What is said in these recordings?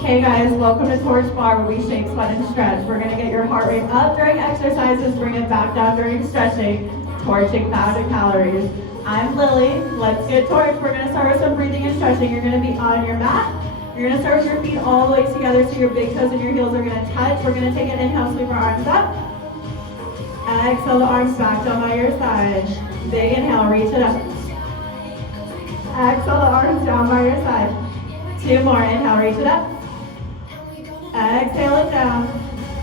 Hey guys, welcome to Torch Bar where we shake, sweat, and stretch. We're going to get your heart rate up during exercises, bring it back down during stretching, torching fat and calories. I'm Lily. Let's get torched. We're going to start with some breathing and stretching. You're going to be on your mat. You're going to start with your feet all the way together so your big toes and your heels are going to touch. We're going to take an inhale, sweep our arms up. Exhale the arms back down by your side. Big inhale, reach it up. Exhale the arms down by your side. Two more, inhale, reach it up. Exhale it down.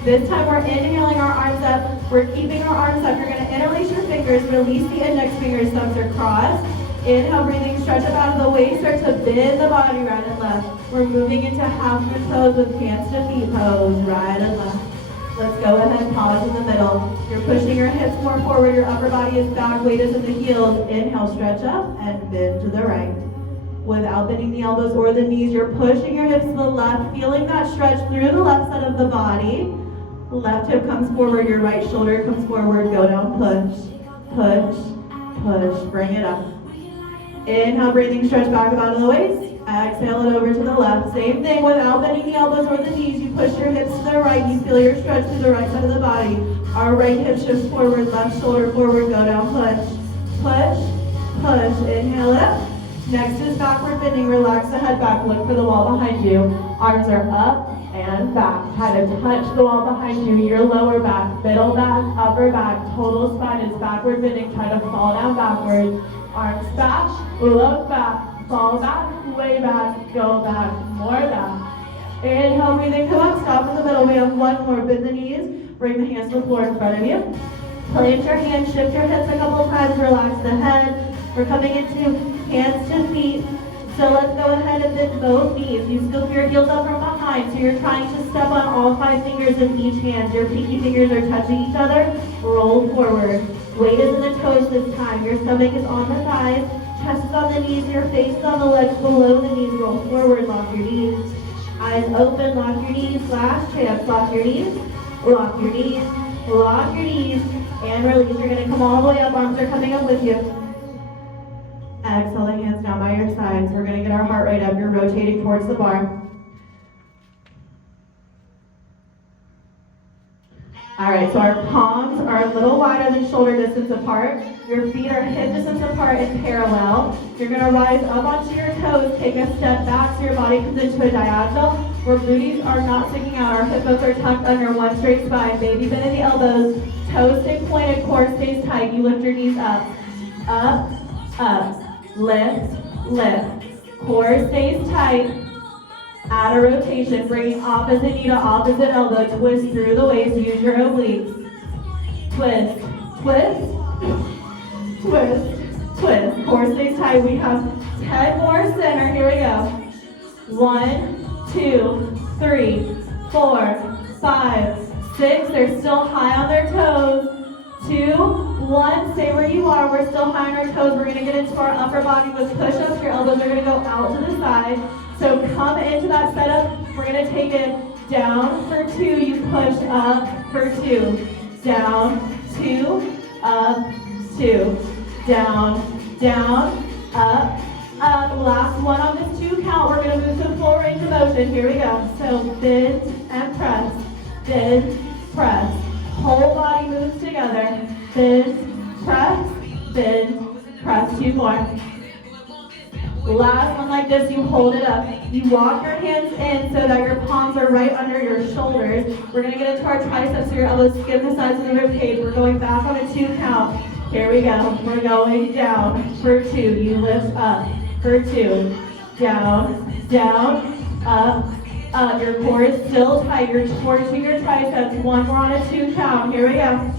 This time we're inhaling our arms up. We're keeping our arms up. You're going to interlace your fingers, release the index fingers, thumbs are crossed. Inhale, breathing, stretch up out of the waist, start to bend the body right and left. We're moving into half moon pose with hands to feet pose, right and left. Let's go ahead and pause in the middle. You're pushing your hips more forward, your upper body is back, weight is in the heels. Inhale, stretch up and bend to the right. Without bending the elbows or the knees, you're pushing your hips to the left, feeling that stretch through the left side of the body. Left hip comes forward, your right shoulder comes forward, go down, push, push, push, bring it up. Inhale, breathing, stretch back up out of the waist. Exhale it over to the left. Same thing, without bending the elbows or the knees, you push your hips to the right, you feel your stretch to the right side of the body. Our right hip shifts forward, left shoulder forward, go down, push, push, push, inhale it up. Next is backward bending, relax the head back, look for the wall behind you. Arms are up and back. Try to touch the wall behind you, your lower back, middle back, upper back, total spine is backward bending. Try to fall down backwards. Arms back, look back, fall back, way back, go back, more back. Inhale, breathing, come up, stop in the middle. We have one more, bend the knees, bring the hands to the floor in front of you. Plant your hands, shift your hips a couple times, relax the head. We're coming into hands to feet. So let's go ahead and bend both knees. You scoop your heels up from behind. So you're trying to step on all 5 fingers in each hand. Your pinky fingers are touching each other. Roll forward. Weight is in the toes this time. Your stomach is on the thighs. Chest is on the knees. Your face is on the legs below the knees. Roll forward. Lock your knees. Eyes open. Lock your knees. Last chance. Lock your knees. Lock your knees. Lock your knees. And release. You're going to come all the way up. Arms are coming up with you. Exhale the hands down by your sides. We're going to get our heart rate up. You're rotating towards the bar. All right, so our palms are a little wider than shoulder distance apart. Your feet are hip distance apart and parallel. You're going to rise up onto your toes, take a step back so your body comes into a diagonal. Where booties are not sticking out. Our hip bones are tucked under one straight spine. Baby bend in the elbows. Toes stay pointed, core stays tight. You lift your knees up, up, up. Lift, lift. Core stays tight. Add a rotation, bringing opposite knee to opposite elbow. Twist through the waist, use your obliques. Twist, twist, twist, twist. Core stays tight. We have 10 more center. Here we go. 1, 2, 3, 4, 5, 6. They're still high on their toes. 2, 1, stay where you are. We're still high on our toes. We're going to get into our upper body with push-ups. Your elbows are going to go out to the side. So come into that setup. We're going to take it down for 2. You push up for 2. Down, 2, up, 2. Down, down, up, up. Last one on this 2 count. We're going to move to full range of motion. Here we go. So bend and press. Bend, press. Whole body moves together. Bend, press, bend, press. 2 more. Last one like this, you hold it up. You walk your hands in so that your palms are right under your shoulders. We're going to get into our triceps so your elbows skim the sides of the rib cage. We're going back on a 2 count. Here we go. We're going down for 2. You lift up for 2. Down, down, up, up. Your core is still tight. You're torching your triceps. 1 more on a 2 count. Here we go.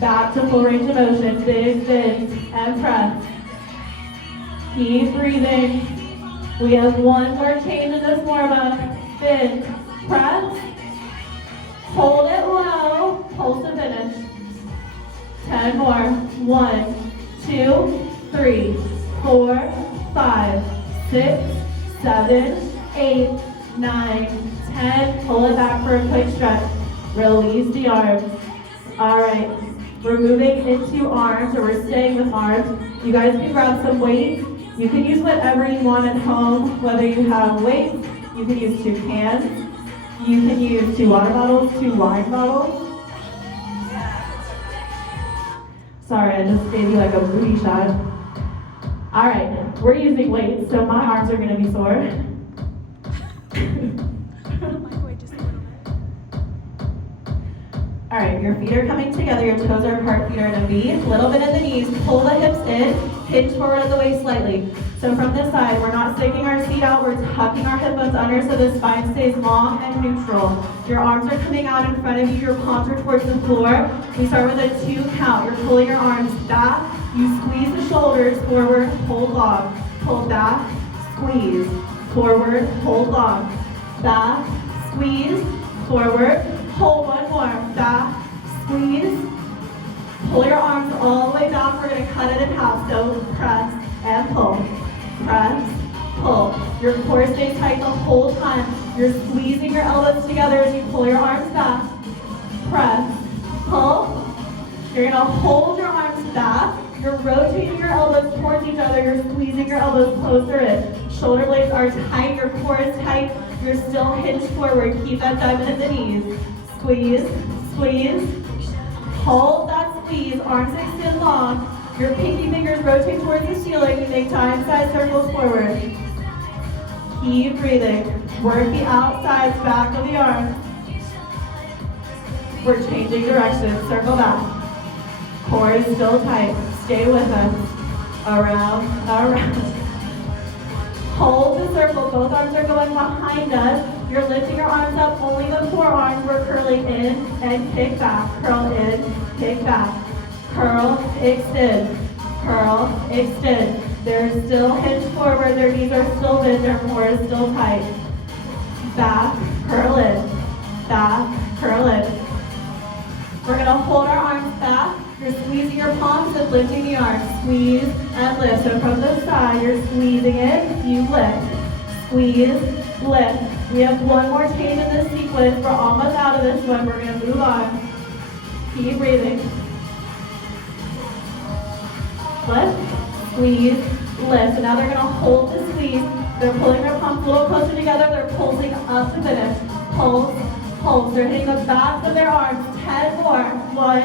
Back to full range of motion. Big bend and press. Keep breathing. We have 1 more change in this warm-up. Bend, press. Hold it low. Pulse to finish. 10 more. 1, 2, 3, 4, 5, 6, 7, 8, 9, 10. Pull it back for a quick stretch. Release the arms. All right. We're moving into arms, or we're staying with arms. You guys can grab some weights. You can use whatever you want at home, whether you have weights, you can use 2 cans, you can use 2 water bottles, 2 wine bottles. Sorry, I just gave you like a booty shot. All right, we're using weights, so my arms are gonna be sore. All right, your feet are coming together, your toes are apart, feet are in a V, a little bit in the knees, pull the hips in, hinge forward at the waist slightly. So from this side, we're not sticking our seat out, we're tucking our hip bones under so the spine stays long and neutral. Your arms are coming out in front of you, your palms are towards the floor. We start with a 2 count. You're pulling your arms back, you squeeze the shoulders forward, hold long. Pull back, squeeze, forward, hold long. Back, squeeze, forward, hold one more. Back, squeeze, pull your arms all the way back. We're gonna cut it in half, so press and pull. Press, pull. Your core stays tight the whole time. You're squeezing your elbows together as you pull your arms back. Press, pull. You're gonna hold your arms back. You're rotating your elbows towards each other. You're squeezing your elbows closer in. Shoulder blades are tight. Your core is tight. You're still hinged forward. Keep that diamond at the knees. Squeeze, squeeze. Hold that squeeze. Arms extend long. Your pinky fingers rotate towards the ceiling. You make time-sized circles forward. Keep breathing. Work the outsides back of the arms. We're changing direction. Circle back. Core is still tight. Stay with us. Around, around. Hold the circle. Both arms are going behind us. You're lifting your arms up. Only the forearms. We're curling in and kick back. Curl in, kick back. Curl, extend, curl, extend. They're still hinged forward, their knees are still bent, their core is still tight. Back, curl in, back, curl in. We're gonna hold our arms back. You're squeezing your palms and lifting the arms. Squeeze and lift. So from the side, you're squeezing it, you lift. Squeeze, lift. We have one more change in this sequence. We're almost out of this one. We're gonna move on. Keep breathing. Lift, squeeze, lift. So now they're gonna hold the squeeze. They're pulling their palms a little closer together. They're pulsing up to finish. Pulse, pulse. They're hitting the backs of their arms. 10 more. 1,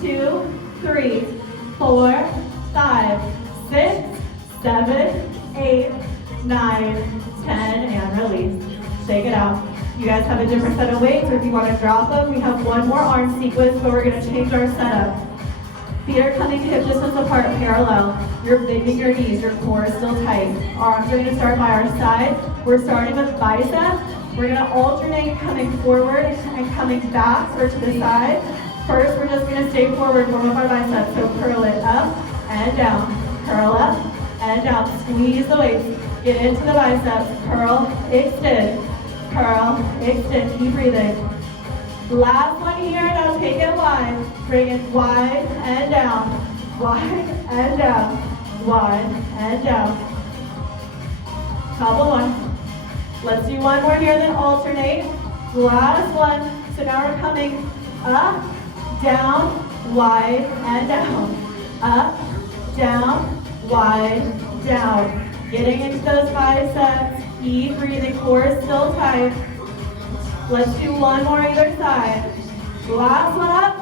2, 3, 4, 5, 6, 7, 8, 9, 10, and release. Shake it out. You guys have a different set of weights, or if you want to drop them, we have one more arm sequence, but we're gonna change our setup. Feet are coming hip distance apart, parallel. You're bending your knees, your core is still tight. Arms are gonna start by our side. We're starting with biceps. We're gonna alternate coming forward and coming back or to the side. First, we're just gonna stay forward, warm up our biceps. So curl it up and down. Curl up and down. Squeeze the waist. Get into the biceps. Curl, extend. Curl, extend. Keep breathing. Last one here, now take it wide. Bring it wide and down. Wide and down. Wide and down. Couple more. Let's do one more here, then alternate. Last one. So now we're coming up, down, wide, and down. Up, down, wide, down. Getting into those biceps. Keep breathing. Core is still tight. Let's do one more either side. Last one up.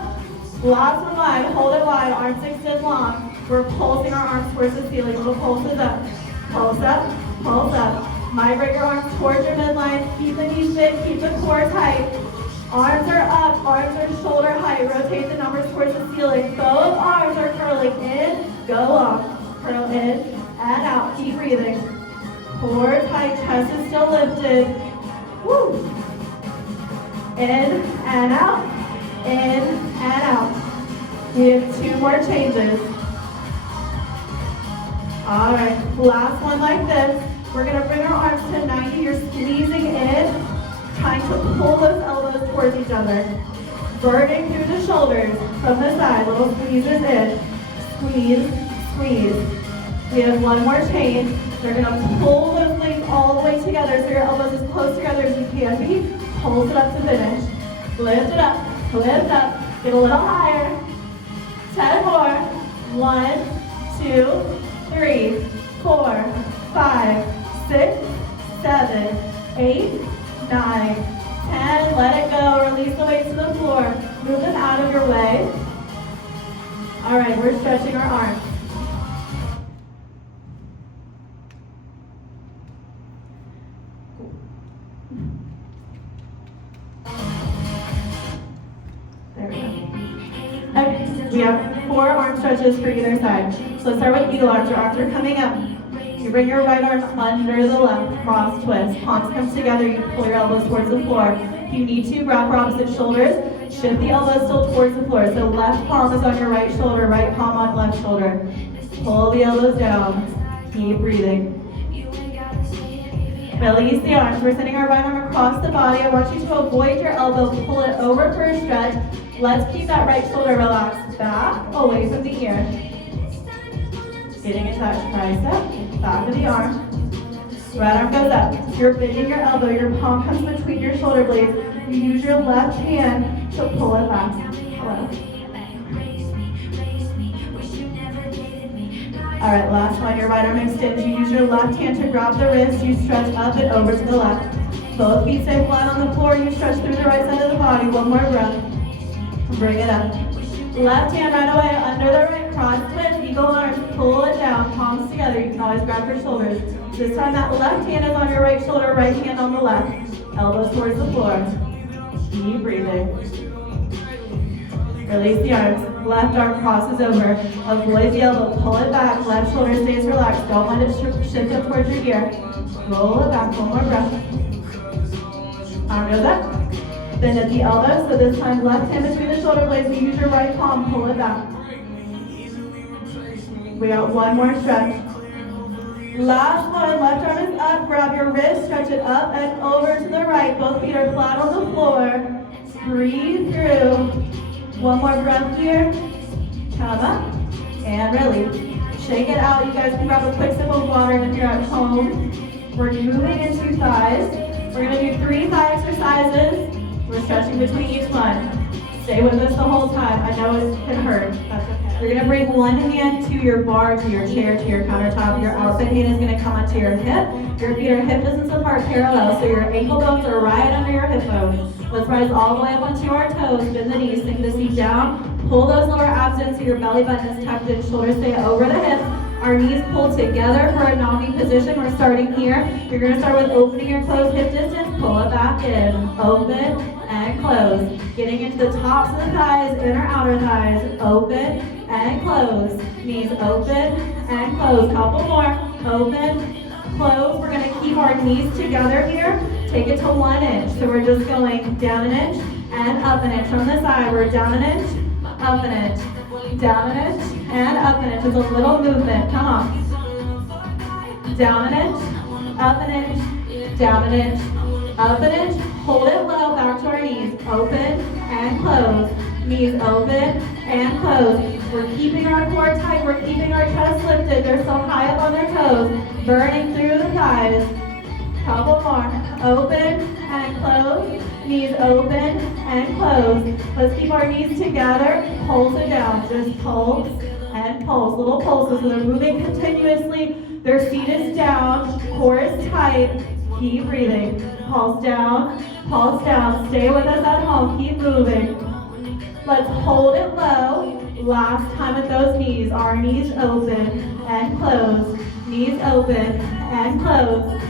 Last one wide. Hold it wide. Arms extend long. We're pulsing our arms towards the ceiling. Little pulses up. Pulse up. Pulse up. Migrate your arms towards your midline. Keep the knees bent. Keep the core tight. Arms are up. Arms are shoulder height. Rotate the numbers towards the ceiling. Both arms are curling in. Go up. Curl in and out. Keep breathing. Core tight. Chest is still lifted. Woo. In and out, in and out. We have 2 more changes. All right, last one like this. We're gonna bring our arms to 90. You're squeezing in, trying to pull those elbows towards each other. Burning through the shoulders from the side, little squeezes in. Squeeze, squeeze. We have one more change. You're gonna pull those legs all the way together so your elbows as close together as you can be. Pulse it up to finish. Lift it up, lift up, get a little higher. 10 more. 1, 2, 3, 4, 5, 6, 7, 8, 9, 10. Let it go. Release the weights to the floor. Move them out of your way. All right, we're stretching our arms. There we go. Okay, we have 4 arm stretches for either side. So let's start with eagle arms. Your arms are coming up. You bring your right arm under the left, cross twist. Palms come together, you pull your elbows towards the floor. If you need to, wrap for opposite shoulders. Shift the elbows still towards the floor. So left palm is on your right shoulder, right palm on left shoulder. Pull the elbows down. Keep breathing. Release the arms. We're sending our right arm across the body. I want you to avoid your elbow. Pull it over for a stretch. Let's keep that right shoulder relaxed back, away from the ear. Getting into that tricep, back of the arm. Right arm goes up. You're bending your elbow. Your palm comes between your shoulder blades. You use your left hand to pull it back. Hello. All right, last one. Your right arm extends. You use your left hand to grab the wrist. You stretch up and over to the left. Both feet stay flat on the floor. You stretch through the right side of the body. One more breath. Bring it up. Left hand right away under the right cross twist. Eagle arms. Pull it down. Palms together. You can always grab your shoulders. This time that left hand is on your right shoulder. Right hand on the left. Elbows towards the floor. Keep breathing. Release the arms. Left arm crosses over. Avoid the elbow. Pull it back. Left shoulder stays relaxed. Don't let it shift up towards your ear. Roll it back. One more breath. Arm goes up. Bend at the elbow. So this time left hand between the shoulder blades. You use your right palm. Pull it back. We got one more stretch. Last one. Left arm is up. Grab your wrist. Stretch it up and over to the right. Both feet are flat on the floor. Breathe through. One more breath here. Come up and release. Shake it out. You guys can grab a quick sip of water if you're at home. We're moving into thighs. We're going to do 3 thigh exercises. We're stretching between each one. Stay with us the whole time. I know it can hurt. That's okay. You're going to bring one hand to your bar, to your chair, to your countertop. Your outside hand is going to come onto your hip. Your feet are hip distance apart, parallel, so your ankle bones are right under your hip bones. Let's rise all the way up onto our toes. Bend the knees, sink the seat down. Pull those lower abs in so your belly button is tucked in. Shoulders stay over the hips. Our knees pull together for a nami position. We're starting here. You're going to start with opening your closed hip distance. Pull it back in. Open and close. Getting into the tops of the thighs, inner outer thighs. Open and close. Knees open and close. Couple more. Open, close. We're going to keep our knees together here. Take it to 1 inch. So we're just going down an inch and up an inch. From the side, we're down an inch, up an inch. Down an inch and up an inch. It's a little movement. Come on. Down an inch, up an inch, down an inch, up an inch. Hold it low, back to our knees. Open and close. Knees open and close. We're keeping our core tight. We're keeping our chest lifted. They're so high up on their toes. Burning through the thighs. Couple more. Open and close. Knees open and close. Let's keep our knees together. Pulse it down. Just pulse and pulse. Little pulses. So they're moving continuously. Their seat is down. Core is tight. Keep breathing. Pulse down. Pulse down. Stay with us at home. Keep moving. Let's hold it low. Last time with those knees. Our knees open and close. Knees open and close.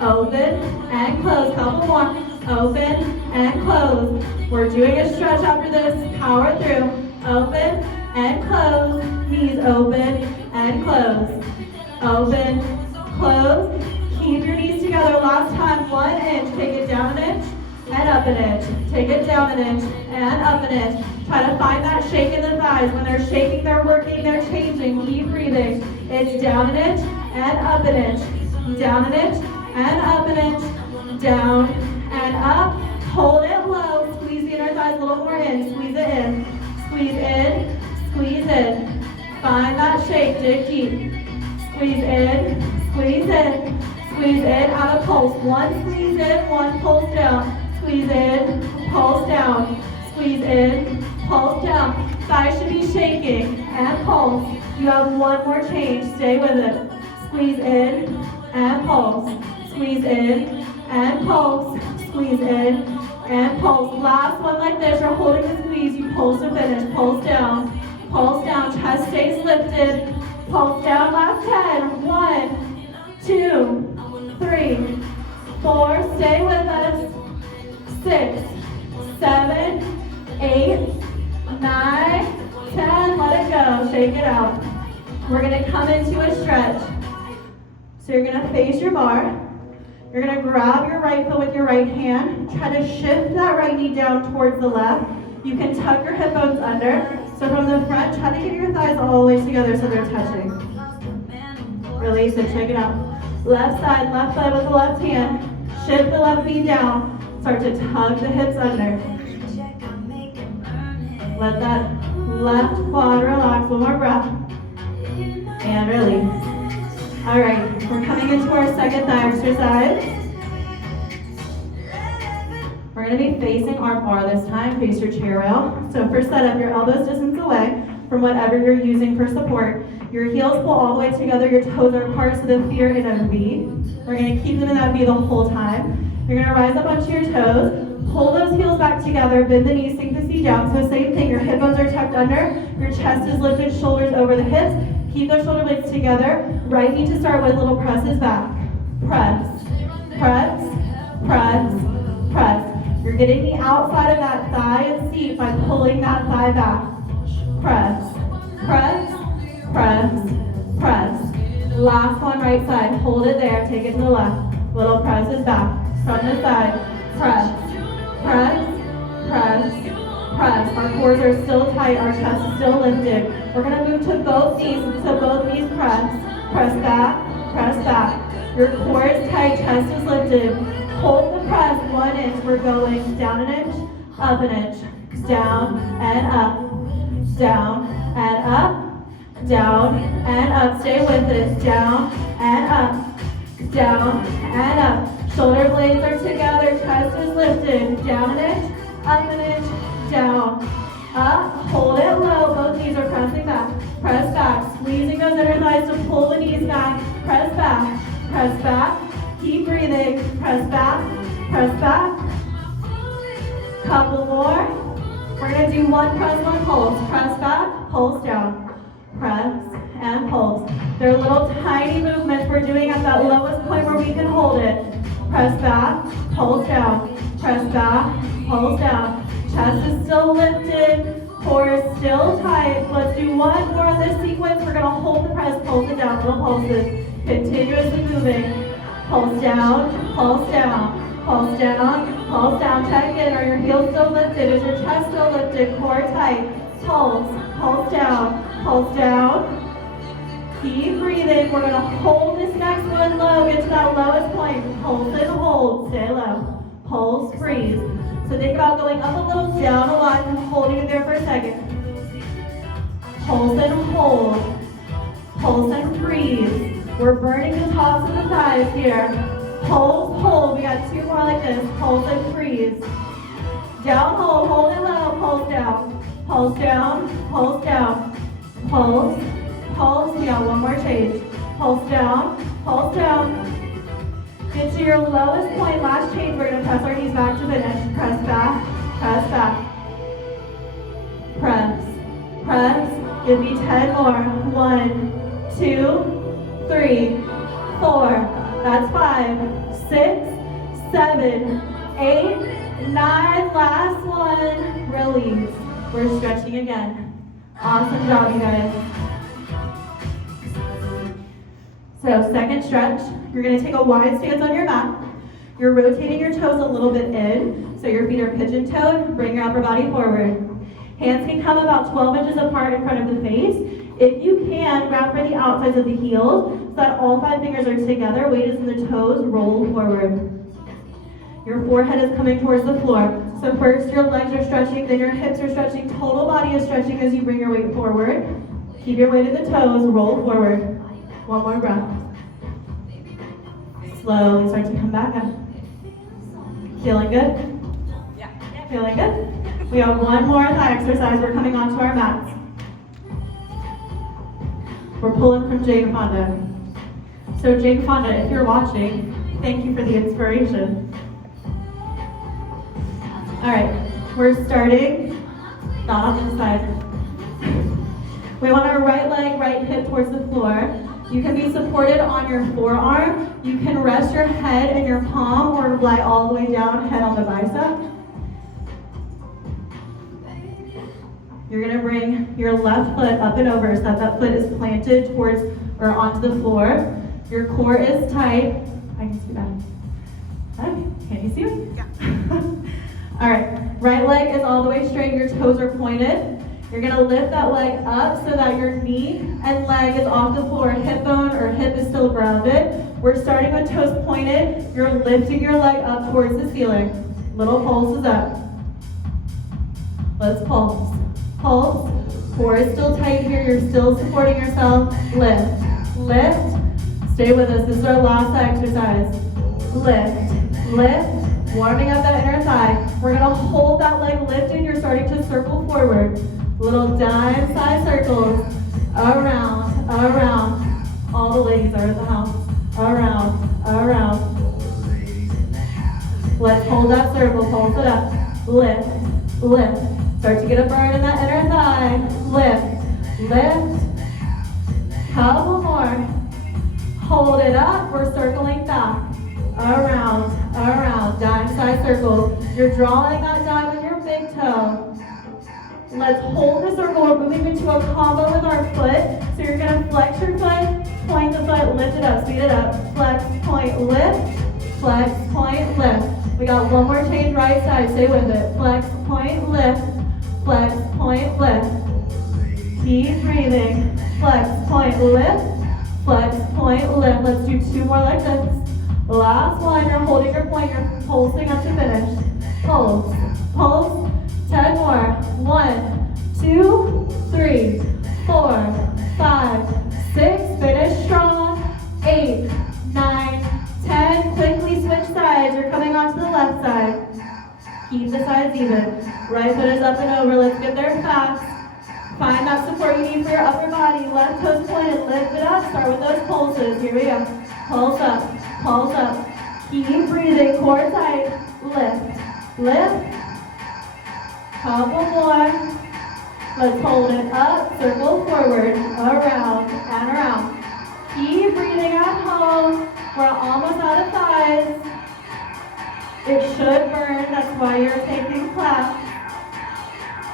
Open and close. Couple more. Open and close. We're doing a stretch after this. Power through. Open and close. Knees open and close. Open, close. Keep your knees together. Last time, 1 inch. Take it down an inch and up an inch. Take it down an inch and up an inch. Try to find that shake in the thighs. When they're shaking, they're working, they're changing. Keep breathing. It's down an inch and up an inch. Down an inch and up an inch. Down and up. Hold it low. Squeeze the inner thighs a little more in. Squeeze it in. Squeeze in. Squeeze in. Find that shake. Dig deep. Squeeze in. Squeeze in. Squeeze in. Out of pulse. One squeeze in. One pulse down. Squeeze in. Pulse down. Squeeze in. Pulse down. Thighs should be shaking and pulse. You have one more change. Stay with it. squeeze in, and pulse. Squeeze in, and pulse. Squeeze in, and pulse. Last one like this, you're holding the squeeze, you pulse to finish. Pulse down, chest stays lifted. Pulse down, last 10. 1, 2, 3, 4, stay with us. 6, 7, 8, 9, 10, let it go, shake it out. We're gonna come into a stretch. So you're gonna face your bar. You're gonna grab your right foot with your right hand. Try to shift that right knee down towards the left. You can tuck your hip bones under. So from the front, try to get your thighs all the way together so they're touching. Release it, check it out. Left side, left leg with the left hand. Shift the left knee down. Start to tug the hips under. Let that left quad relax. One more breath. And release. All right, we're coming into our second thigh exercise. We're gonna be facing our bar this time. Face your chair rail. So for setup, your elbows distance away from whatever you're using for support. Your heels pull all the way together. Your toes are apart so the feet are in a V. We're gonna keep them in that V the whole time. You're gonna rise up onto your toes. Pull those heels back together, bend the knees, sink the seat down. So same thing, your hip bones are tucked under, your chest is lifted, shoulders over the hips. Keep those shoulder blades together. Right knee to start with, little presses back. Press, press, press, press. You're getting the outside of that thigh and seat by pulling that thigh back. Press, press, press, press. Last one, right side. Hold it there, take it to the left. Little presses back. From the side, press. Press, press, press. Our cores are still tight, our chest is still lifted. We're gonna move to both knees, so both knees press. Press back, press back. Your core is tight, chest is lifted. Hold the press 1 inch. We're going down an inch, up an inch. Down and up, down and up, down and up. Stay with it, down and up, down and up. Shoulder blades are together, chest is lifted. Down an inch, up an inch, down, up. Hold it low, both knees are pressing back. Press back, squeezing those inner thighs to pull the knees back. Press back, press back. Keep breathing, press back, press back. Couple more. We're gonna do one press, one pulse. Press back, pulse down. Press and pulse. They're little tiny movements we're doing at that lowest point where we can hold it. Press back, pulse down. Press back, pulse down. Chest is still lifted, core is still tight. Let's do one more on this sequence. We're gonna hold the press, pulse it down, little pulses. Continuously moving. Pulse down, pulse down, pulse down, pulse down. Check in, are your heels still lifted? Is your chest still lifted? Core tight. Pulse, pulse down, pulse down. Keep breathing. We're gonna hold this next one low. Get to that lowest point. Pulse and hold. Stay low. Pulse, freeze. So think about going up a little, down a lot, and holding it there for a second. Pulse and hold. Pulse and freeze. We're burning the tops of the thighs here. Pulse, hold. We got 2 more like this. Pulse and freeze. Down, hold it low. Pulse down. Pulse down. Pulse down. Pulse. Pulse. We got 1 more change. Pulse down. Pulse down. Get to your lowest point. Last change. We're going to press our knees back to finish. Press back. Press back. Press. Press. Give me 10 more. 1, 2, 3, 4. That's 5, 6, 7, 8, 9. Last one. Release. We're stretching again. Awesome job, you guys. So second stretch, you're going to take a wide stance on your mat. You're rotating your toes a little bit in, so your feet are pigeon-toed. Bring your upper body forward. Hands can come about 12 inches apart in front of the face. If you can, grab for the outsides of the heels so that all 5 fingers are together. Weight is in the toes, roll forward. Your forehead is coming towards the floor. So first your legs are stretching, then your hips are stretching, total body is stretching as you bring your weight forward. Keep your weight in the toes, roll forward. 1 more breath. Slowly start to come back up. Feeling good? Yeah. Feeling good? We have 1 more thigh exercise. We're coming onto our mats. We're pulling from Jane Fonda. So Jane Fonda, if you're watching, thank you for the inspiration. All right, we're starting, not on this side. We want our right leg, right hip towards the floor. You can be supported on your forearm. You can rest your head in your palm or lie all the way down, head on the bicep. You're gonna bring your left foot up and over so that foot is planted towards or onto the floor. Your core is tight. I can see that. Okay, can you see me? Yeah. All right, right leg is all the way straight, your toes are pointed. You're gonna lift that leg up so that your knee and leg is off the floor. Hip bone or hip is still grounded. We're starting with toes pointed. You're lifting your leg up towards the ceiling. Little pulses up. Let's pulse. Pulse. Core is still tight here. You're still supporting yourself. Lift. Lift. Stay with us. This is our last exercise. Lift. Lift. Warming up that inner thigh. We're gonna hold that leg lifted. You're starting to circle forward. Little dime side circles. Around, around. All the ladies are in the house. Around, around. Let's hold that circle. Pulse it up. Lift, lift. Start to get a burn in that inner thigh. Lift, lift. Couple more. Hold it up. We're circling back. Around, around. Dime side circles. You're drawing that dime with your big toe. Let's hold the circle. We're moving into a combo with our foot. So you're going to flex your foot, point the foot, lift it up, speed it up. Flex, point, lift. Flex, point, lift. We got one more change right side. Stay with it. Flex, point, lift. Flex, point, lift. Keep breathing. Flex, point, lift. Flex, point, lift. Let's do two more like this. Last one. You're holding your point. You're pulsing up to finish. Pulse, pulse. 10 more. 1, 2, 3, 4, 5, 6. Finish strong. 8, 9, 10. Quickly switch sides. You're coming onto the left side. Keep the sides even. Right foot is up and over. Let's get there fast. Find that support you need for your upper body. Left toes pointed. Lift it up. Start with those pulses. Here we go. Pulse up. Pulse up. Keep breathing. Core tight. Lift. Lift. Couple more. Let's hold it up, circle forward, around and around. Keep breathing at home. We're almost out of thighs. It should burn, that's why you're taking class.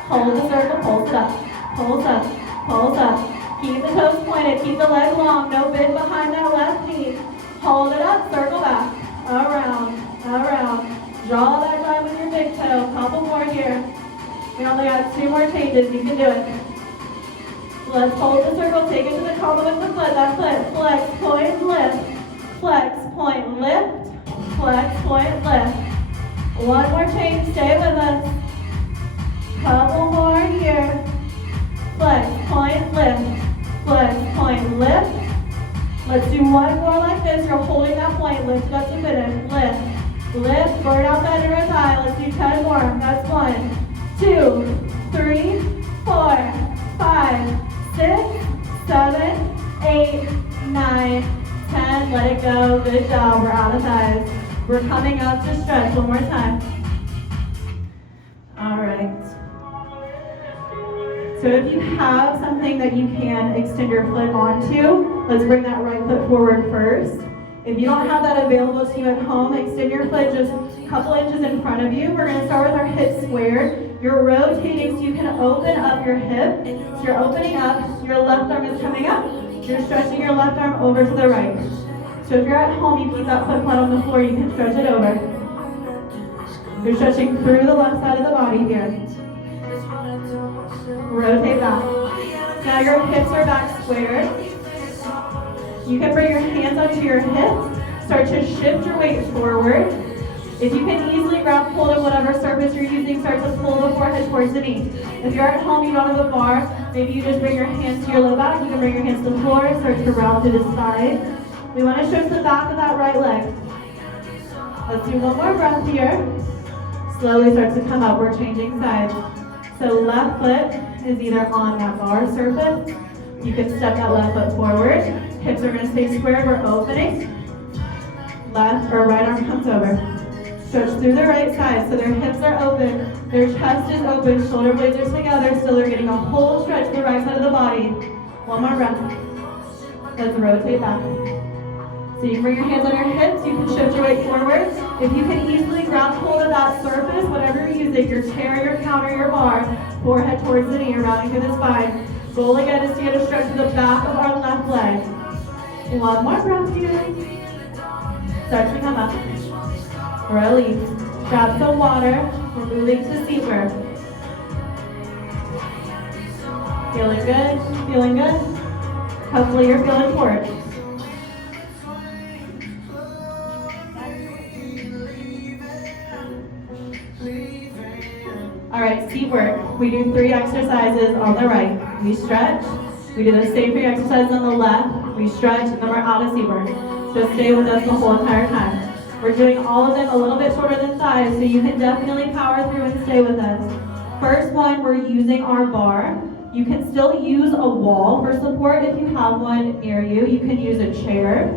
Hold the circle, pulse it up, pulse up, pulse up. Keep the toes pointed, keep the leg long, no bend behind that left knee. Hold it up, circle back, around, around. Draw that line with your big toe, couple more here. We only got 2 more changes, you can do it. Let's hold the circle, take it to the combo with the foot, that foot. Flex, point, lift. Flex, point, lift. Flex, point, lift. One more change, stay with us. Couple more here. Flex, point, lift. Flex, point, lift. Let's do one more like this. You're holding that point, lift it up to finish. Lift, lift, burn out that inner thigh. Let's do 10 more. That's 1, 2, 3, 4, 5, 6, 7, 8, 9, 10. Let it go. Good job. We're out of thighs. We're coming up to stretch one more time. All right. So if you have something that you can extend your foot onto, let's bring that right foot forward first. If you don't have that available to you at home, extend your foot just a couple inches in front of you. We're going to start with our hips squared. You're rotating so you can open up your hip. So you're opening up, your left arm is coming up. You're stretching your left arm over to the right. So if you're at home, you keep that foot flat on the floor, you can stretch it over. You're stretching through the left side of the body here. Rotate back. Now your hips are back squared. You can bring your hands onto your hips. Start to shift your weight forward. If you can easily grab hold of whatever surface you're using, start to pull the forehead towards the knee. If you're at home, you don't have a bar, maybe you just bring your hands to your low back. You can bring your hands to the floor, start to round to the side. We want to stretch the back of that right leg. Let's do one more breath here. Slowly start to come up. We're changing sides. So left foot is either on that bar surface. You can step that left foot forward. Hips are going to stay square. We're opening. Left or right arm comes over. Stretch through the right side so their hips are open, their chest is open, shoulder blades are together, so they're getting a whole stretch to the right side of the body. One more breath. Let's rotate back. So you can bring your hands on your hips, you can shift your weight forward. If you can easily grab hold of that surface, whatever you're using, your chair, your counter, your bar, forehead towards the knee, rounding through the spine. Goal again is to get a stretch to the back of our left leg. One more breath here. Start to come up. Release. Grab some water. We're moving to seat work. Feeling good? Feeling good? Hopefully you're feeling forward. All right, seat work. We do 3 exercises on the right. We stretch. We do the same 3 exercises on the left. We stretch, and then we're out of seat work. So stay with us the whole entire time. We're doing all of them a little bit shorter than 5, so you can definitely power through and stay with us. First one, we're using our bar. You can still use a wall for support if you have one near you. You can use a chair.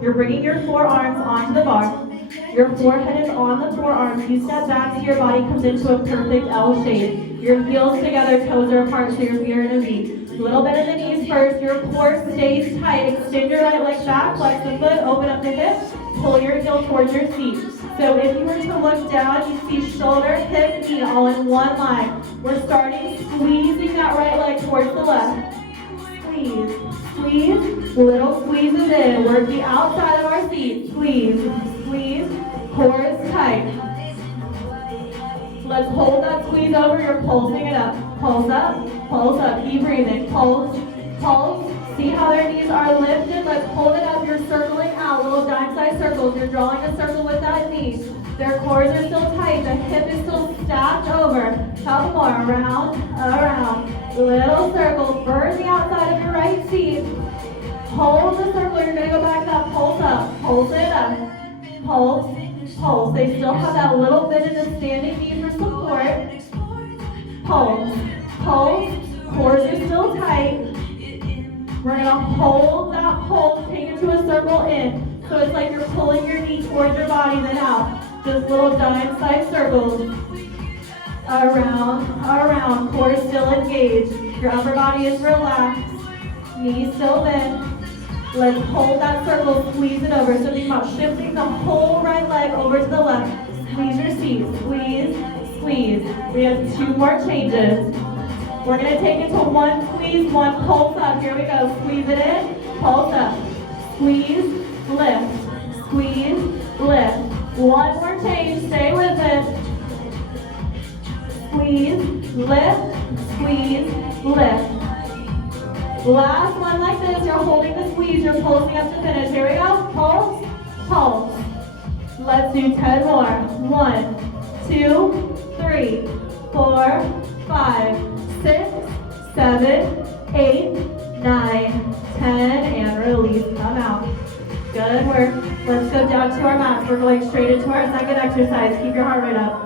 You're bringing your forearms onto the bar. Your forehead is on the forearms. You step back so your body comes into a perfect L shape. Your heels together, toes are apart, so your feet are in a V. Little bit of the knees first. Your core stays tight. Extend your right leg back, flex the foot, open up the hip, pull your heel towards your seat. So if you were to look down, you see shoulder, hip, knee all in one line. We're starting squeezing that right leg towards the left. Squeeze, squeeze, little squeezes in. Work the outside of our seat. Squeeze, squeeze, core is tight. Let's hold that squeeze over. You're pulsing it up. Pulse up, pulse up. Keep breathing. Pulse, pulse. See how their knees are lifted? Let's hold it up. You're circling out. Little dime-sized circles. You're drawing a circle with that knee. Their cores are still tight. The hip is still stacked over. Couple more. Around, around. Little circles. Burn the outside of your right seat. Hold the circle. You're going to go back to that pulse up. Pulse it up. Pulse, pulse. They still have that little bit of the standing knee for support. Pulse, pulse. Cores are still tight. We're going to hold that pulse, take it to a circle in. So it's like you're pulling your knee towards your body, then out. Just little dime-sized circles. Around, around. Core still engaged. Your upper body is relaxed. Knees still bent. Let's hold that circle, squeeze it over. So think about shifting the whole right leg over to the left. Squeeze your seat. Squeeze, squeeze. We have 2 more changes. We're going to take it to 1 squeeze, 1 pulse up. Here we go. Squeeze it in, pulse up. Squeeze, lift. Squeeze, lift. 1 more change. Stay with it. Squeeze, lift, squeeze, lift. Last one like this. You're holding the squeeze. You're pulsing up to finish. Here we go. Pulse, pulse. Let's do 10 more. 1, 2, 3, 4, 5, 6, 7, 8, 9, 10, and release. Come out. Good work. Let's go down to our mats. We're going straight into our second exercise. Keep your heart rate up.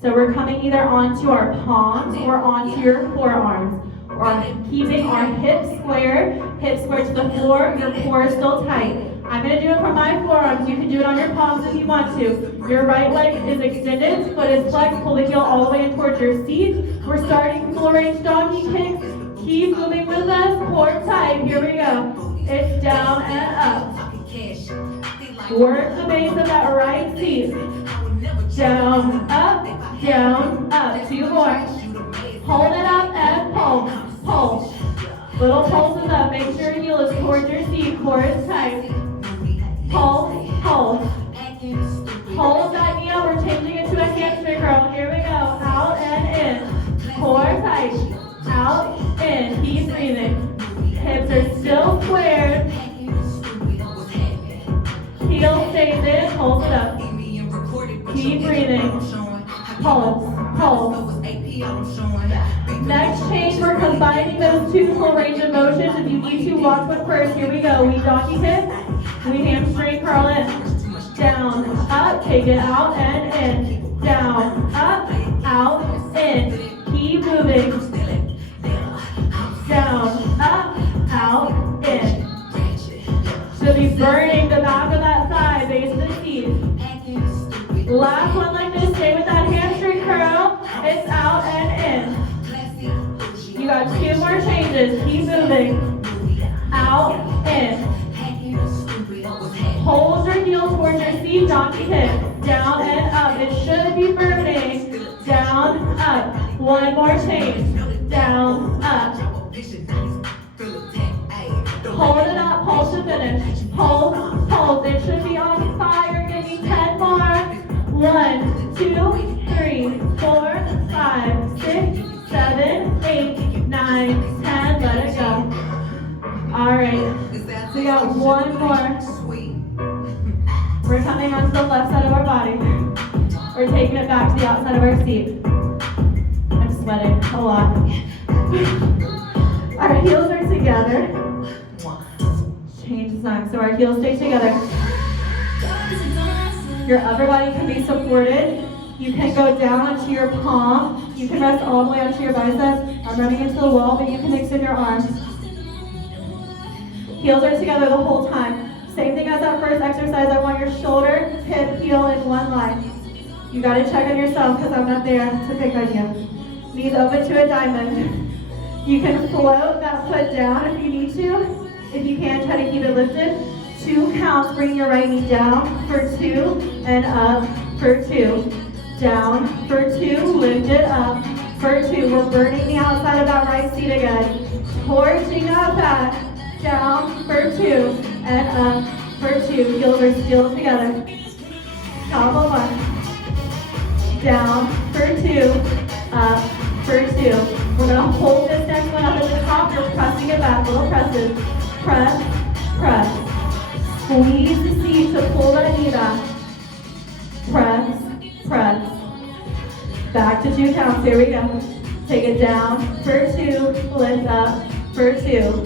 So we're coming either onto our palms or onto your forearms. We're keeping our hips square to the floor. Your core is still tight. I'm going to do it from my forearms. You can do it on your palms if you want to. Your right leg is extended, foot is flexed. Pull the heel all the way in towards your seat. We're starting full range donkey kicks. Keep moving with us. Core tight. Here we go. It's down and up. Work the base of that right seat. Down, up, down, up. 2 more. Hold it up and pulse, pulse. Little pulses up. Make sure your heel is towards your seat. Core is tight. Pulse, pulse. Hold that knee up. We're changing it to a hamstring curl. Here we go. Out and in. Core tight. Out, in. Keep breathing. Hips are still squared. Heel stays in. Pulse it up. Keep breathing. Pulse, pulse. Next change, we're combining those 2 full range of motions. If you need to, walk foot first. Here we go. We donkey kick. We hamstring curl in. Down, up, take it out and in. Down, up, out, in. Keep moving. Burning the back of that thigh, base of the seat. Last one like this, stay with that hamstring curl. It's out and in. You got 2 more changes, keep moving. Out, in. Hold your heel towards your seat, donkey hip. Down and up, it should be burning. Down, up. 1 more change. Down, up. Hold it up, hold to finish. Hold, hold. It should be on fire. Give me 10 more. 1, 2, 3, 4, 5, 6, 7, 8, 9, 10. Let it go. All right. So we got 1 more. We're coming onto the left side of our body. We're taking it back to the outside of our seat. I'm sweating a lot. Our heels are together. Change the sign. So our heels stay together. Your upper body can be supported. You can go down onto your palm. You can rest all the way onto your biceps. I'm running into the wall, but you can extend your arms. Heels are together the whole time. Same thing as that first exercise. I want your shoulder, hip, heel in one line. You got to check on yourself because I'm not there to pick on you. Knees open to a diamond. You can float that foot down if you need to. If you can, try to keep it lifted. 2 counts, bring your right knee down for 2 and up for 2. Down for 2, lift it up for 2. We're burning the outside of that right seat again. Torching that back. Down for 2 and up for 2. Heels are still together. Top of 1. Down for 2, up for 2. We're going to hold this next one up at the top. You're pressing it back. Little presses. Press, press. Squeeze the seat to pull that knee back. Press, press. Back to 2 counts. Here we go. Take it down for 2. Lift up for 2.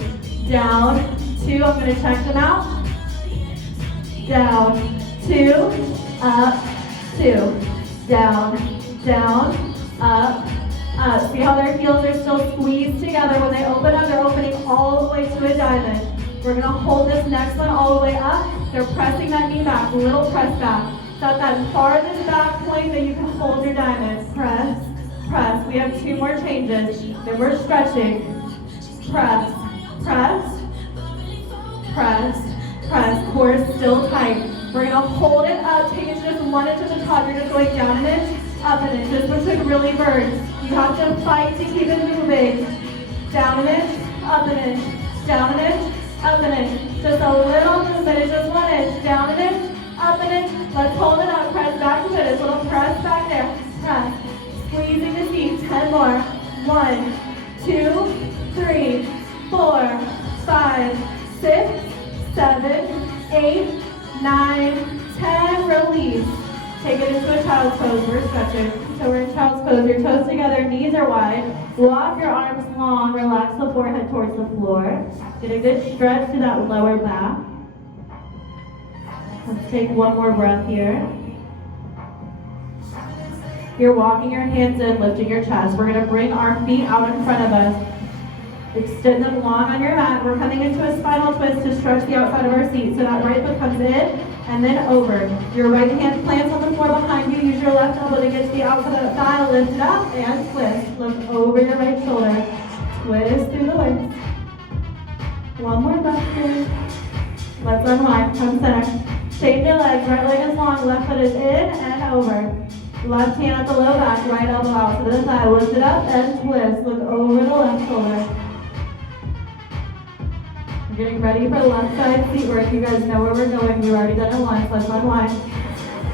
Down, 2, I'm going to check them out. Down, 2, up, 2. Down, down, up, up. See how their heels are still squeezed together. When they open up, they're opening all the way to a diamond. We're going to hold this next one all the way up. They're pressing that knee back, little press back. It's at that farthest back point that you can hold your diamond. Press, press. We have 2 more changes. Then we're stretching. Press. Press, press, press. Core is still tight. We're going to hold it up, take it just 1 inch at the top. You're just going down an inch, up an inch. This one should really burn. You have to fight to keep it moving. Down an inch, up an inch. Down an inch, up an inch. Just a little movement. It's just 1 inch. Down an inch, up an inch. Let's hold it up. Press back to finish. Little press back there. Press. Squeezing the seat. 10 more. 1, 2, 3, 4, 5, 6, 7, 8, 9, 10. Release. Take it into a child's pose. We're stretching. So we're in child's pose. Your toes together, knees are wide. Walk your arms long. Relax the forehead towards the floor. Get a good stretch to that lower back. Let's take 1 more breath here. You're walking your hands in, lifting your chest. We're going to bring our feet out in front of us. Extend them long on your mat. We're coming into a spinal twist to stretch the outside of our seat. So that right foot comes in and then over. Your right hand plants on the floor behind you. Use your left elbow to get to the outside of the thigh. Lift it up and twist. Look over your right shoulder. Twist through the legs. 1 more breath here. Let's unwind. Come center. Shake your legs. Right leg is long. Left foot is in and over. Left hand at the low back. Right elbow out to the thigh. Lift it up and twist. Look over the left shoulder. We're getting ready for left side seat work. You guys know where we're going. We've already done it once. Let's unwind.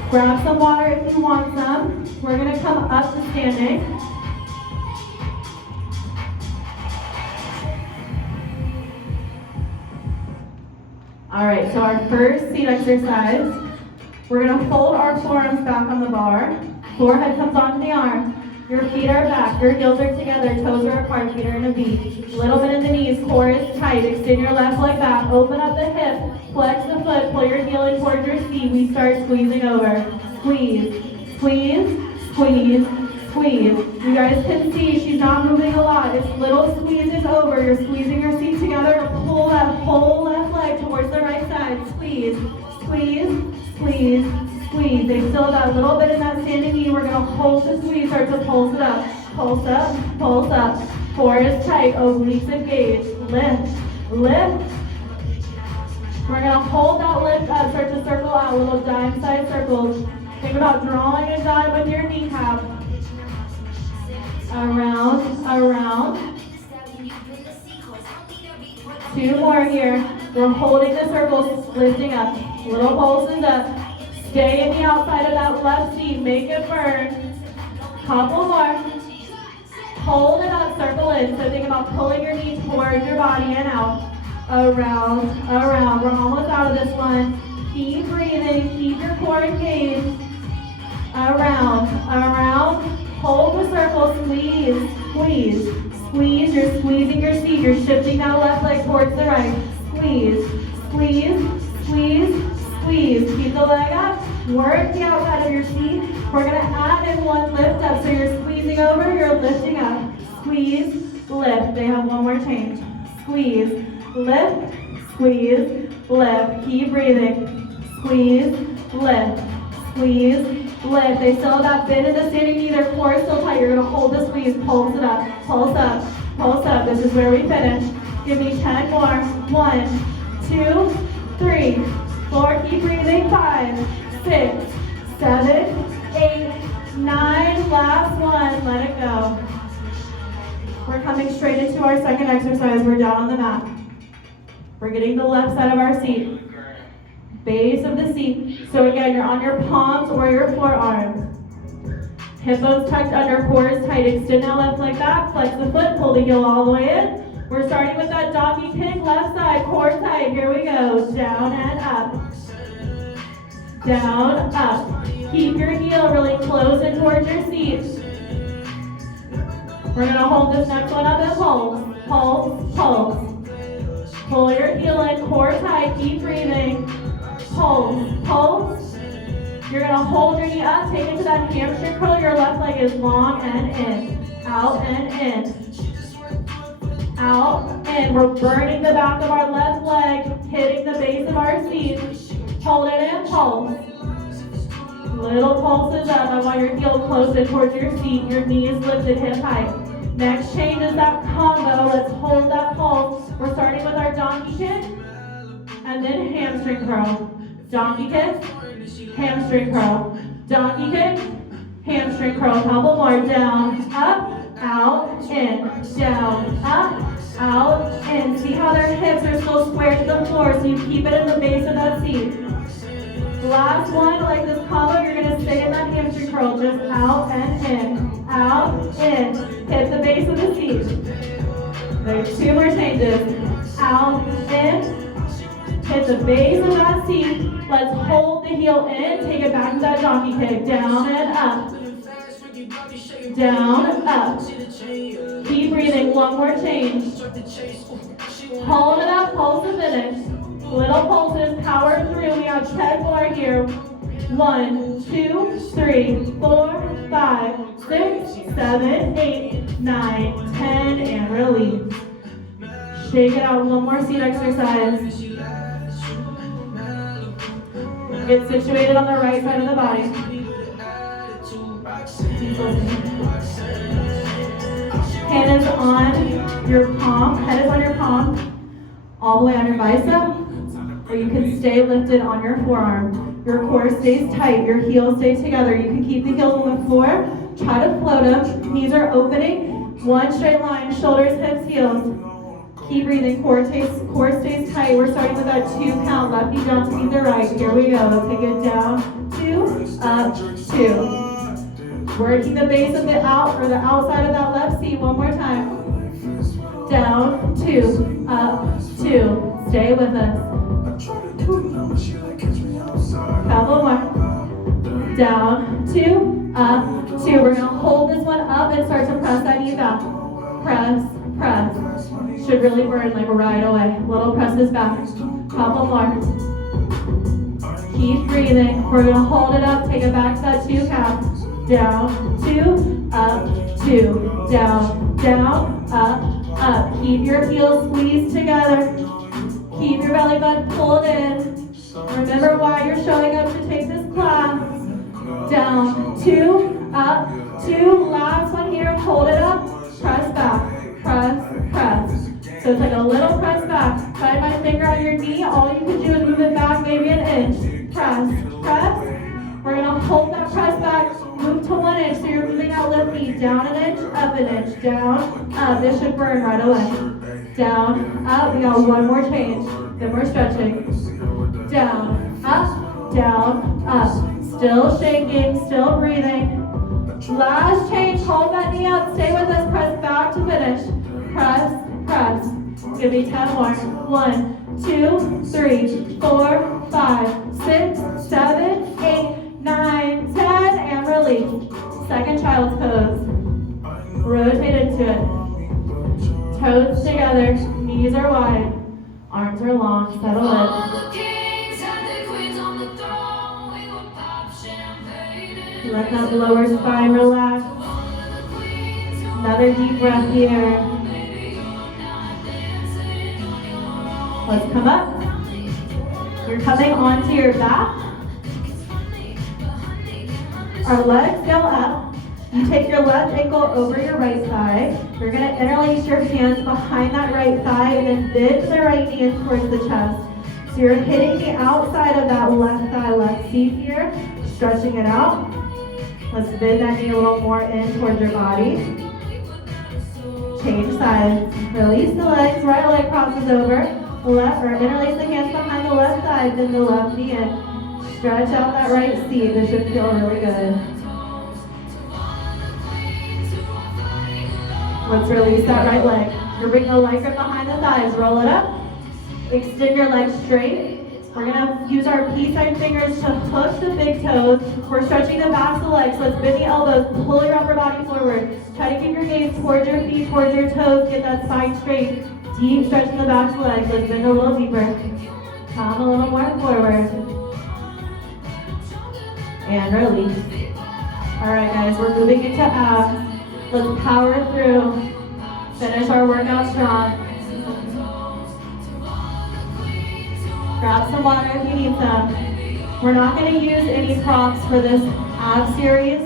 Grab some water if you want some. We're going to come up to standing. All right, so our first seat exercise, we're going to fold our forearms back on the bar. Forehead comes onto the arm. Your feet are back, your heels are together, toes are apart, feet are in a V. Little bit in the knees, core is tight. Extend your left leg back, open up the hip, flex the foot, pull your heel in towards your seat. We start squeezing over. Squeeze, squeeze, squeeze, squeeze. You guys can see she's not moving a lot. It's little squeezes over. You're squeezing your seat together to pull that whole left leg towards the right side. side. Squeeze, squeeze, squeeze, squeeze. They still got a little bit in that standing knee. We're gonna hold the squeeze, start to pulse it up. Pulse up, pulse up. Core is tight, obliques engaged. Lift, lift. We're gonna hold that lift up, start to circle out, little dime side circles. Think about drawing a dime with your kneecap. Around, around. 2 more here. We're holding the circles, lifting up. Little pulses up. Stay in the outside of that left seat. Make it burn. Couple more. Hold it up, circle in. So think about pulling your knee towards your body and out. Around, around. We're almost out of this one. Keep breathing. Keep your core engaged. Around, around. Hold the circle. Squeeze, squeeze, squeeze. You're squeezing your seat. You're shifting that left leg towards the right. Squeeze, squeeze, squeeze, squeeze. Keep the leg up. Work the outside of your seat. We're going to add in 1 lift up. So you're squeezing over, you're lifting up. Squeeze, lift. They have 1 more change. Squeeze, lift, squeeze, lift. Keep breathing. Squeeze, lift, squeeze, lift. They still have that bend in the standing knee. Their core is still tight. You're going to hold the squeeze. Pulse it up. Pulse up. Pulse up. This is where we finish. Give me 10 more. 1, 2, 3, 4. Keep breathing. 5, 6, 7, 8, 9. Last one. Let it go. We're coming straight into our second exercise. We're down on the mat. We're getting the left side of our seat. Base of the seat. So again, you're on your palms or your forearms. Hip bones tucked under, core is tight. Extend that left leg back, flex the foot, pull the heel all the way in. We're starting with that donkey kick, left side, core tight. Here we go. Down and up. Down, up. Keep your heel really close in towards your seat. We're going to hold this next one up and pulse. Pulse, pulse. Pull your heel in, core tight, keep breathing. Pulse, pulse. You're going to hold your knee up, take it to that hamstring curl. Your left leg is long and in. Out and in. Out, in. We're burning the back of our left leg, hitting the base of our seat. Hold it in, pulse. Little pulses up. I want your heel close in towards your seat. Your knee is lifted, hip height. Next change is that combo. Let's hold that pulse. We're starting with our donkey kick and then hamstring curl. Donkey kick, hamstring curl. Donkey kick, hamstring curl. Couple more. Down, up, out, in. Down, up, out, in. See how their hips are still square to the floor, so you keep it in the base of that seat. Last one, like this combo, you're going to stay in that hamstring curl. Just out and in. Out, in. Hit the base of the seat. There's 2 more changes. Out, in. Hit the base of that seat. Let's hold the heel in. Take it back to that donkey kick. Down and up. Down, up. Keep breathing. 1 more change. Hold it up. Pulse to finish. Little pulses. Power through. We have 10 more here. 1, 2, 3, 4, 5, 6, 7, 8, 9, 10, and release. Shake it out. 1 more seat exercise. Get situated on the right side of the body. Hand is on your palm. Head is on your palm. All the way on your bicep. Or you can stay lifted on your forearm. Your core stays tight. Your heels stay together. You can keep the heels on the floor. Try to float them. Knees are opening. 1 straight line. Shoulders, hips, heels. Keep breathing. Core stays tight. We're starting with that 2 count. Left knee down to either right. Here we go. Take it down. 2, up, 2. Working the base of the outside of that left seat. 1 more time. Down, 2, up, 2. Stay with us. Couple more. Down, 2, up, 2. We're going to hold this one up and start to press that knee back. Press, press. Should really burn like right away. Little presses back. Couple more. Keep breathing. We're going to hold it up. Take it back to that 2 count. Down, 2, up, 2. Down, down, up, up. Keep your heels squeezed together. Keep your belly button pulled in. Remember why you're showing up to take this class. Down, 2, up, 2. Last one here, hold it up, press back, press. So it's like a little press back. Find my finger on your knee. All you can do is move it back maybe an inch. Press. We're gonna hold that press back, move to 1 inch. So you're moving that left knee down an inch, up an inch, down, up. This should burn right away. Down, up. We got one more change. Then we're stretching. Down, up. Still shaking, still breathing. Last change, hold that knee up. Stay with us, press back to finish. Press. Give me 10 more. 1, 2, 3, 4, 5, 6, 7, 8, 9, 10, and release. Second child's pose. Rotate into it. Toes together, knees are wide, arms are long, settle in. Let that lower spine relax. Another deep breath here. Let's come up. You're coming onto your back. Our legs go up. You take your left ankle over your right thigh. You're going to interlace your hands behind that right thigh and then bend the right knee in towards the chest. So you're hitting the outside of that left thigh, left seat here, stretching it out. Let's bend that knee a little more in towards your body. Change sides. Release the legs, right leg crosses over. Left, or interlace the hands behind the left thigh, bend the left knee in. Stretch out that right seat. This should feel really good. Let's release that right leg. You're bringing the leg right behind the thighs. Roll it up. Extend your legs straight. We're going to use our P-side fingers to hook the big toes. We're stretching the backs of the legs. Let's bend the elbows. Pull your upper body forward. Try to keep your gaze towards your feet, towards your toes. Get that spine straight. Deep stretch in the backs of the legs. Let's bend a little deeper. Come a little more forward. And release. All right, guys, we're moving into abs. Let's power through. Finish our workout strong. Grab some water if you need some. We're not going to use any props for this ab series,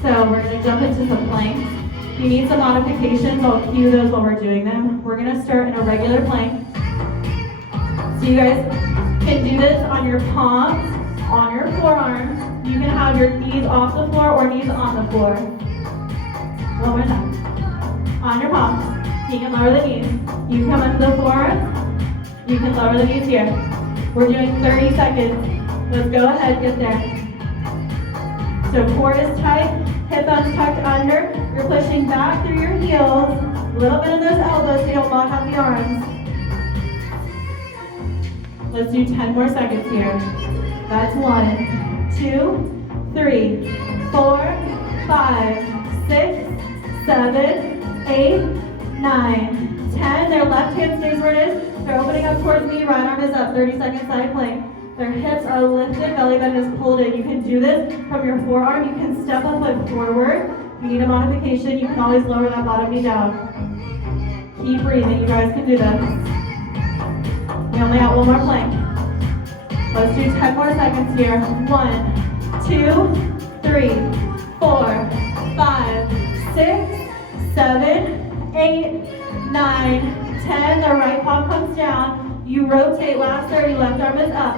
so we're going to jump into some planks. If you need some modifications, I'll cue those while we're doing them. We're going to start in a regular plank. So you guys can do this on your palms, on your forearms. You can have your knees off the floor or knees on the floor. One more time. On your palms. You can lower the knees. You can come into the forearms. You can lower the knees here. We're doing 30 seconds. Let's go ahead, get there. So core is tight, hip bones tucked under. You're pushing back through your heels. A little bit of those elbows so you don't lock out the arms. Let's do 10 more seconds here. That's 1, 2, 3, 4, 5, 6, 7, 8, 9, 10. Their left hand stays where it is. They're opening up towards me, right arm is up, 30-second side plank. Their hips are lifted, belly button is pulled in. You can do this from your forearm. You can step a foot forward. If you need a modification, you can always lower that bottom knee down. Keep breathing, you guys can do this. We only have one more plank. Let's do 10 more seconds here. 1, 2, 3, 4, 5, 6, 7, 8, 9, 10, the right palm comes down. You rotate, last 30, left arm is up.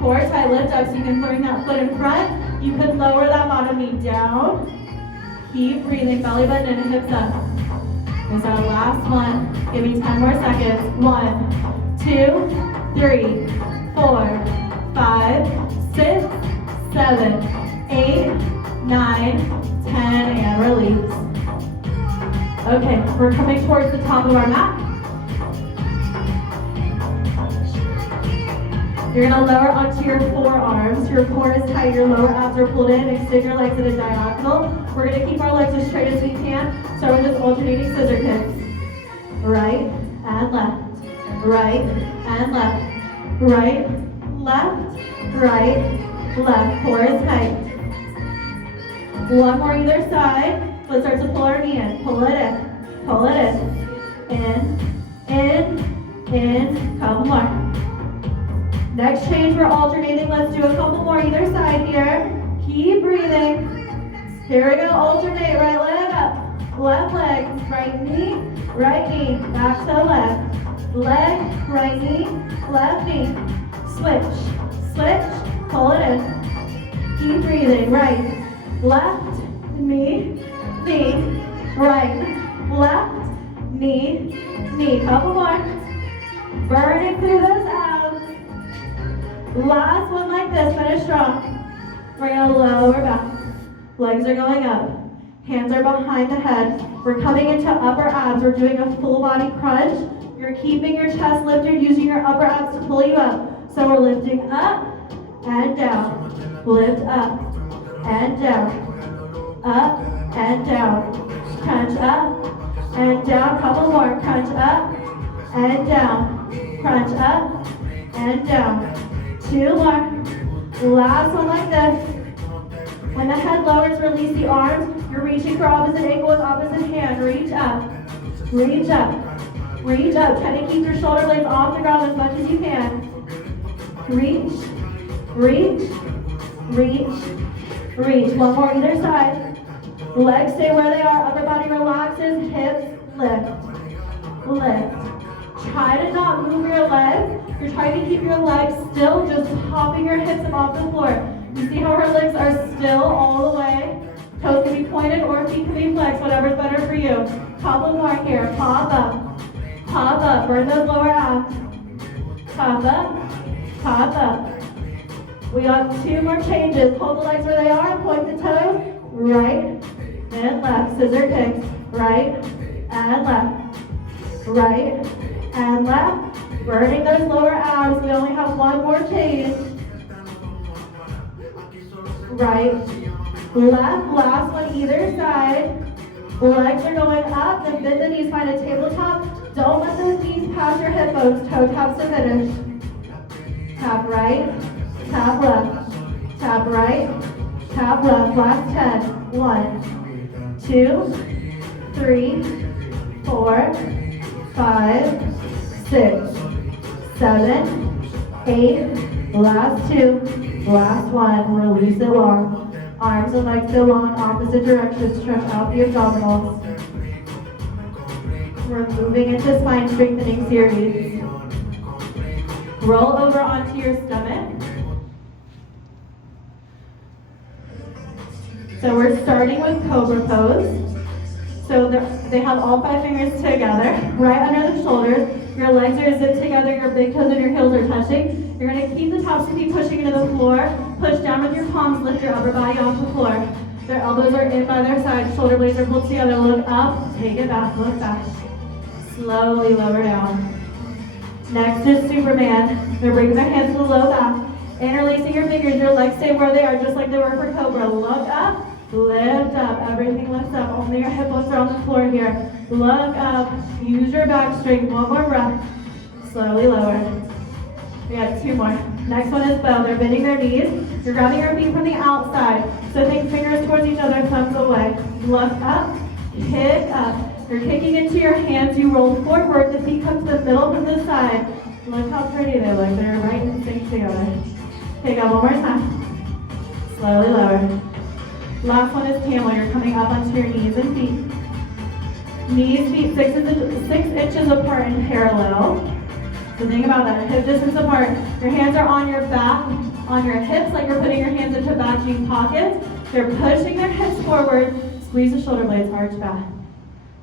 Core tight, lift up so you can bring that foot in front. You can lower that bottom knee down. Keep breathing, belly button and hips up. Here's our last one. Give me 10 more seconds. 1, 2, 3, 4, 5, 6, 7, 8, 9, 10, and release. Okay, we're coming towards the top of our mat. You're going to lower onto your forearms. Your core is tight, your lower abs are pulled in. Extend your legs at a diagonal. We're going to keep our legs as straight as we can. Start with just alternating scissor kicks. Right and left. Right and left. Right, left, right, left. Core is tight. One more either side. Let's start to pull our knee in. Pull it in. Pull it in. In. Couple more. Next change, we're alternating. Let's do a couple more either side here. Keep breathing. Here we go, alternate, right leg up, left leg, right knee, back to left. Leg, right knee, left knee. Switch, switch, pull it in. Keep breathing, right, left, knee, right, left, knee. Couple more. Burning through those abs. Last one like this, finish strong. We're gonna lower back. Legs are going up. Hands are behind the head. We're coming into upper abs. We're doing a full body crunch. You're keeping your chest lifted, using your upper abs to pull you up. So we're lifting up and down. Lift up and down. Up and down. Crunch up and down. Couple more. Crunch up and down. Crunch up and down. 2 more. Last one like this. When the head lowers, release the arms. You're reaching for opposite ankle with opposite hand. Reach up. Reach up. Reach up. Try to keep your shoulder blades off the ground as much as you can. Reach. Reach. Reach. Reach. One more either side. Legs stay where they are. Upper body relaxes. Hips lift. Lift. Try to not move your legs. You're trying to keep your legs still, just popping your hips up off the floor. You see how her legs are still all the way? Toes can be pointed or feet can be flexed, whatever's better for you. Couple more here. Pop up. Pop up. Burn those lower abs. Pop up. Pop up. We got 2 more changes. Hold the legs where they are. Point the toes. Right and left. Scissor kicks. Right and left. Right and left. Burning those lower abs. We only have 1 more change. Right, left, last one either side. Legs are going up, then bend the knees, find a tabletop. Don't let those knees pass your hip bones. Toe taps to finish. Tap right, tap left, tap right, tap left. Last 10. 1, 2, 3, 4, 5, 6, 7, 8. Last 2. Last 1, release it long. Arms and legs go long, opposite direction, stretch out the abdominals. We're moving into spine strengthening series. Roll over onto your stomach. So we're starting with Cobra pose. So they have all 5 fingers together, right under the shoulders. Your legs are zipped together, your big toes and your heels are touching. You're going to keep the tops of the feet pushing into the floor. Push down with your palms, lift your upper body off the floor. Their elbows are in by their sides, shoulder blades are pulled together. Look up, take it back, look back. Slowly lower down. Next is Superman. They're bringing their hands to the low back. Interlacing your fingers, your legs stay where they are, just like they were for Cobra. Look up, lift up, everything lifts up. Only your hip bones are on the floor here. Look up, use your back strength. 1 more breath. Slowly lower. We got 2 more. Next one is bow. They're bending their knees. You're grabbing your feet from the outside. So think fingers towards each other, thumbs away. Look up, kick up. You're kicking into your hands. You roll forward. The feet come to the middle from the side. Look how pretty they look. They're right in sync together. Take up 1 more time. Slowly lower. Last one is camel. You're coming up onto your knees and feet. Knees, feet 6 inches apart in parallel. So think about that, hip distance apart. Your hands are on your back, on your hips, like you're putting your hands into back jean pockets. They're pushing their hips forward. Squeeze the shoulder blades, arch back.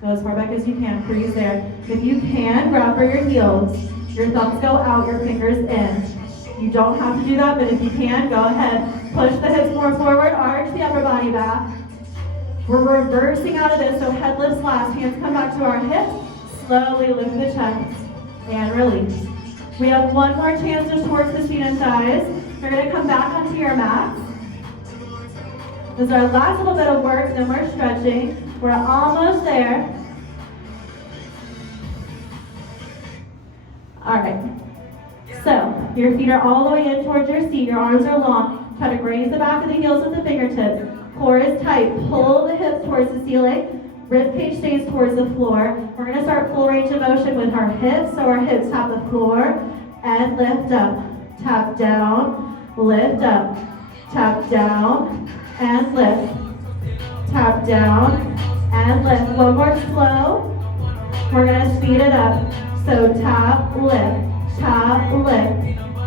Go as far back as you can, freeze there. If you can, grab for your heels. Your thumbs go out, your fingers in. You don't have to do that, but if you can, go ahead. Push the hips more forward, arch the upper body back. We're reversing out of this, so head lifts last. Hands come back to our hips. Slowly lift the chest and release. We have 1 more chance to towards the feet and thighs. We're going to come back onto your mats. This is our last little bit of work, then we're stretching. We're almost there. All right. So your feet are all the way in towards your seat. Your arms are long. Try to graze the back of the heels with the fingertips. Core is tight. Pull the hips towards the ceiling. Rib cage stays towards the floor. We're going to start full range of motion with our hips. So our hips tap the floor and lift up. tap down, lift up, tap down, and lift, tap down, and lift. One more slow. We're gonna speed it up. So tap, lift,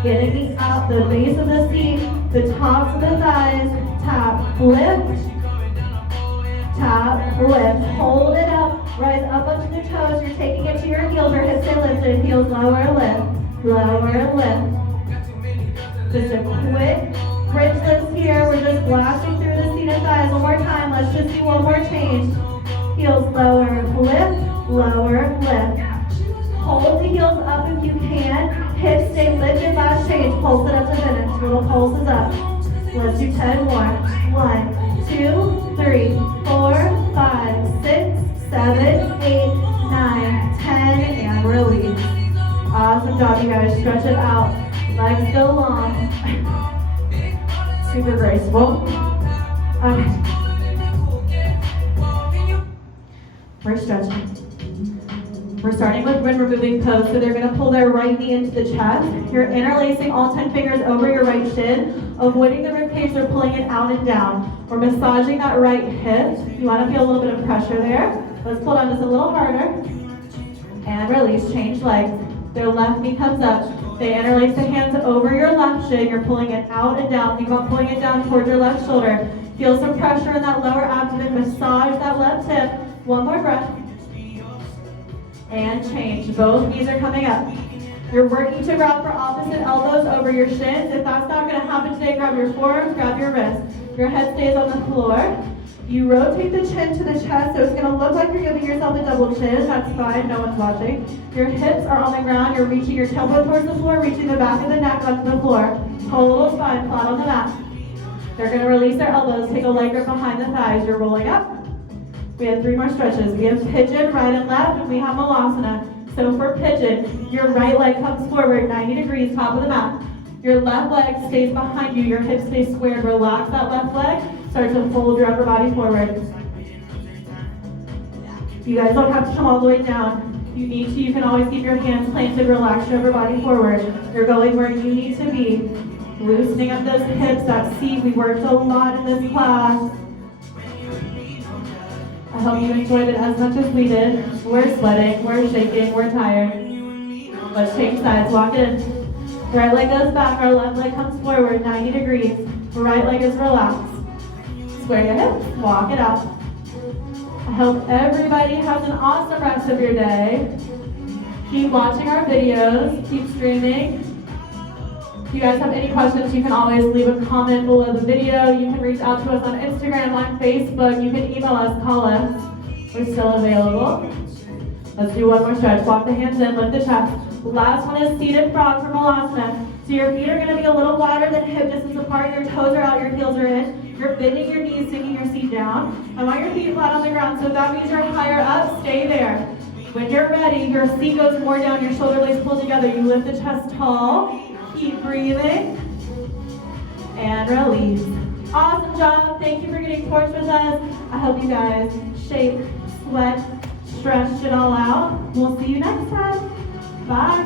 getting the base of the seat, the tops of the thighs, tap, lift, hold it up, rise up onto the toes, you're taking it to your heels, your hips are lifted, heels lower, lift. Just a quick bridge lift here, we're just blasting through the seat and thighs. One more time, let's just do one more change. Heels lower, lift. Hold the heels up if you can. Hips stay lifted, last change. Pulse it up to finish. Little pulses up. Let's do 10 more. 1, 2, 3, 4, 5, 6, 7, 8, 9, 10, and release. Awesome job, you guys. Stretch it out. Legs go long. Super graceful. Okay. We're stretching. We're starting with wind removing pose, so they're going to pull their right knee into the chest. You're interlacing all 10 fingers over your right shin, avoiding the rib cage, they're pulling it out and down. We're massaging that right hip. You want to feel a little bit of pressure there. Let's pull down just a little harder. And release, change legs. Their left knee comes up. They interlace the hands over your left shin. You're pulling it out and down. Think about pulling it down towards your left shoulder. Feel some pressure in that lower abdomen. Massage that left hip. One more breath. And change. Both knees are coming up. You're working to grab for opposite elbows over your shins. If that's not going to happen today, grab your forearms, grab your wrists. Your head stays on the floor. You rotate the chin to the chest, so it's going to look like you're giving yourself a double chin. That's fine, no one's watching. Your hips are on the ground. You're reaching your tailbone towards the floor, reaching the back of the neck onto the floor. Total spine flat on the mat. They're going to release their elbows. Take a leg grip behind the thighs. You're rolling up. We have 3 more stretches. We have pigeon, right and left, and we have malasana. So for pigeon, your right leg comes forward 90 degrees, top of the mat. Your left leg stays behind you. Your hips stay squared. Relax that left leg. Start to fold your upper body forward. You guys don't have to come all the way down. If you need to, you can always keep your hands planted. Relax your upper body forward. You're going where you need to be. Loosening up those hips. That seat, we worked a lot in this class. I hope you enjoyed it as much as we did. We're sweating, we're shaking, we're tired. Let's change sides, walk in. Right leg goes back, our left leg comes forward, 90 degrees. Right leg is relaxed. Square your hips, walk it out. I hope everybody has an awesome rest of your day. Keep watching our videos, keep streaming. If you guys have any questions, you can always leave a comment below the video. You can reach out to us on Instagram, on Facebook. You can email us, call us. We're still available. Let's do one more stretch. Walk the hands in, lift the chest. Last one is seated frog for malasana. So your feet are going to be a little wider than hip distance apart. Your toes are out, your heels are in. You're bending your knees, sinking your seat down. I want your feet flat on the ground. So if that means you're higher up, stay there. When you're ready, your seat goes more down, your shoulder blades pull together. You lift the chest tall. Keep breathing. And release. Awesome job. Thank you for getting torched with us. I hope you guys shake, sweat, stretched it all out. We'll see you next time. Bye.